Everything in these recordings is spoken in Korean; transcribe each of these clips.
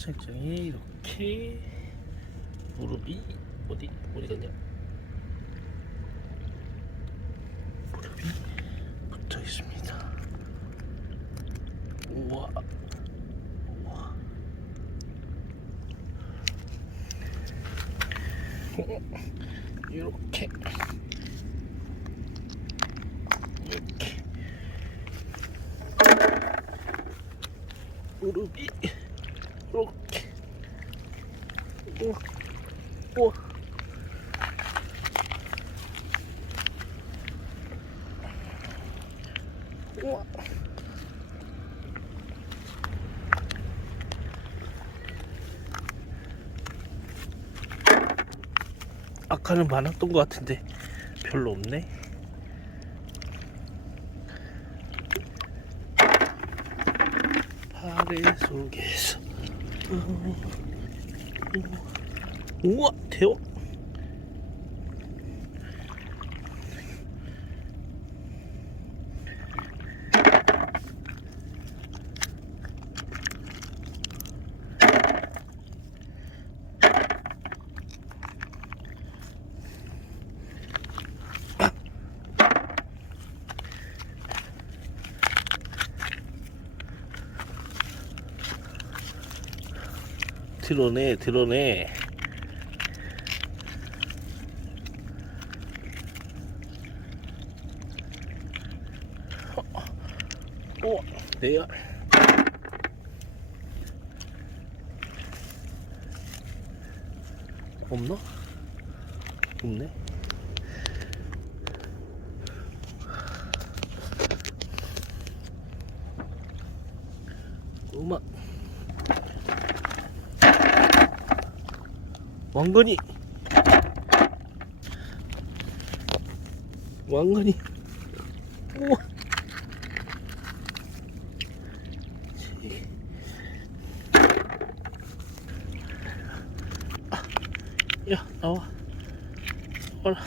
책장에 이렇게 무릎이 어디 어디 갔냐? 무릎이 붙어 있습니다. 우와, 우와. 이렇게 이렇게 무릎이 이렇게 우와 우와 아까는 많았던 것 같은데 별로 없네. 파래 속에서 우와 대박 드러내 드러내. 우와 내야. 없나? 없네. 꼬마 왕건이. 왕건이. 우와. 야 나와. 와라.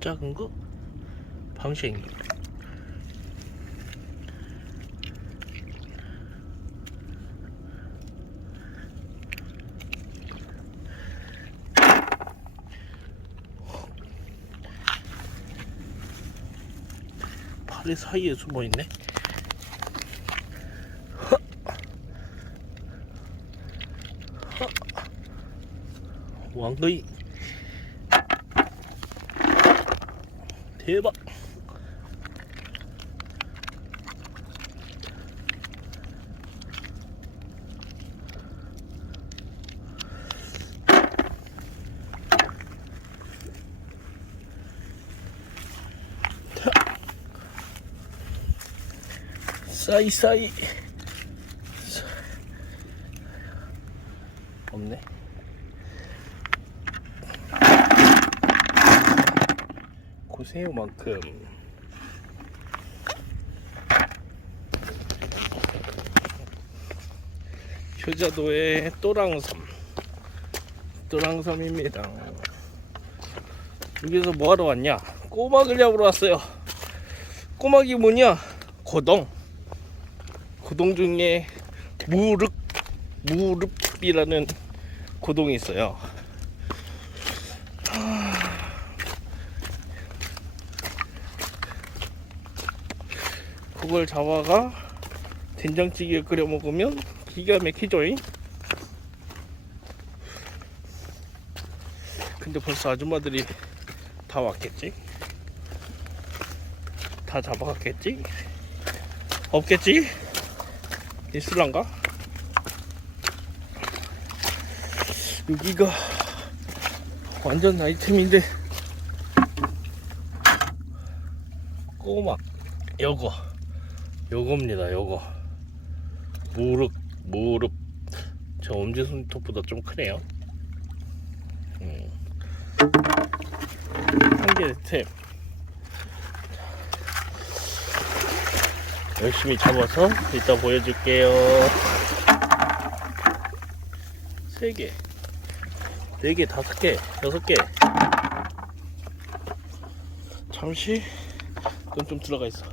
작은 거? 방생이 파리 사이에 숨어 있네. 왕거이 대박. 사이사이. 없네. 고새우만큼. 효자도의 또랑섬. 또랑섬입니다. 여기서 뭐하러 왔냐? 꼬막을 잡으러 왔어요. 꼬막이 뭐냐? 고동 고동 중에 무릎 무릎이라는 고동이 있어요. 하... 그걸 잡아가 된장찌개 끓여 먹으면 기가 막히죠잉. 근데 벌써 아줌마들이 다 왔겠지? 다 잡아갔겠지? 없겠지? 있을란가? 여기가 완전 아이템인데. 꼬막 요거. 요겁니다 요거. 무릎 무릎. 저 엄지손톱보다 좀 크네요. 음. 한개 템 열심히 잡아서 이따 보여줄게요. 3개, 4개, 5개, 6개. 잠시 눈 좀 들어가 있어.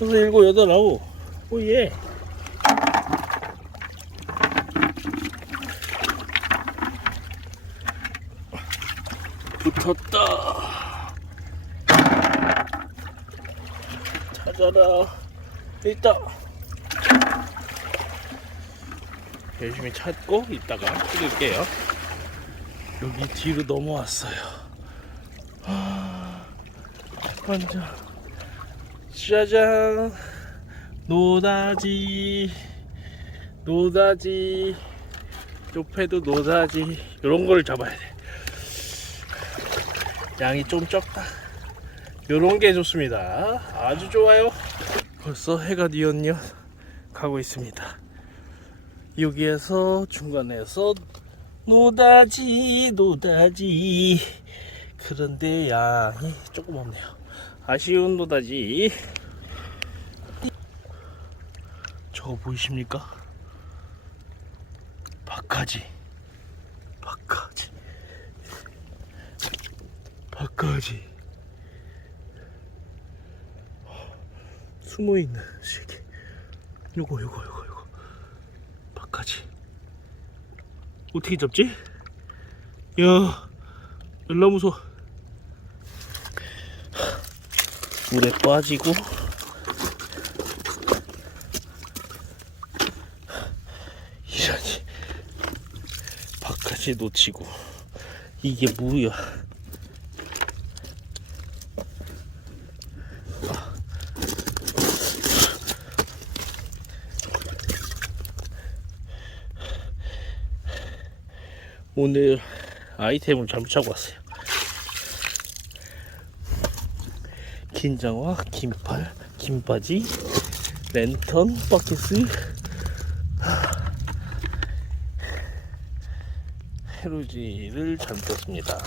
6, 7, 8, 9. 오, 예. 붙었다. 찾아라. 있다. 열심히 찾고 이따가 찍을게요. 여기 뒤로 넘어왔어요. 아, 완전 짜잔 노다지 노다지 옆에도 노다지 이런 걸 잡아야 돼. 양이 좀 적다. 요런 게 좋습니다. 아주 좋아요. 벌써 해가 뉘엿뉘엿 가고 있습니다. 여기에서 중간에서 노다지 노다지 그런데 양이 조금 없네요. 아쉬운 노다지. 저거 보이십니까? 박하지. 박하지. 박하지. 숨어 있는 시기. 요거 요거 요거 요거. 박하지. 어떻게 잡지? 야, 열나 무서워. 물에 빠지고. 이러지. 박하지 놓치고. 이게 뭐야? 오늘 아이템을 잘못 찾고 왔어요. 긴장화, 긴팔, 긴바지, 랜턴, 버킷스, 헤로지를 잘못 떴습니다.